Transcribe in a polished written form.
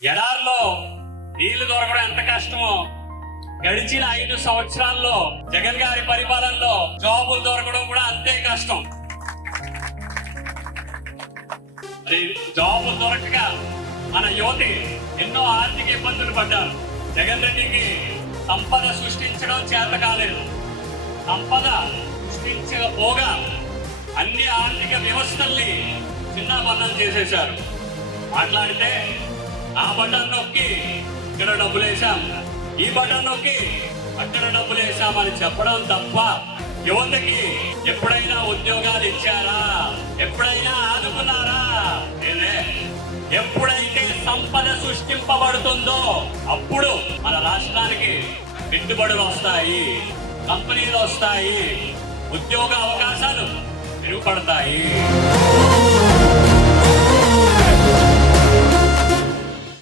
ఎడారిలో నీళ్లు దొరకడం ఎంత కష్టమో గడిచిన 5 సంవత్సరాల్లో జగన్ గారి పరిపాలనలో జాబులు దొరకడం కూడా అంతే కష్టం. జాబులు దొరకక మన యువతి ఎన్నో ఆర్థిక ఇబ్బందులు పడ్డారు. జగన్ రెడ్డికి సంపద సృష్టించడం చేత కాలేదు. సంపద సృష్టించకపోగా అన్ని ఆర్థిక వ్యవస్థల్ని చిన్నాభిన్నం చేసేశారు. మాట్లాడితే ఆ బటన్ నొక్కి ఇక్కడ డబ్బులు వేసాం, ఈ బటన్ నొక్కి అక్కడ డబ్బులు వేసామని చెప్పడం తప్ప యువతకి ఎప్పుడైనా ఉద్యోగాలు ఇచ్చారా? ఎప్పుడైనా ఆదుకున్నారా? ఎప్పుడైతే సంపద సృష్టింపబడుతుందో అప్పుడు మన రాష్ట్రానికి పెట్టుబడులు వస్తాయి, కంపెనీలు వస్తాయి, ఉద్యోగ అవకాశాలు మెరుగుపడతాయి.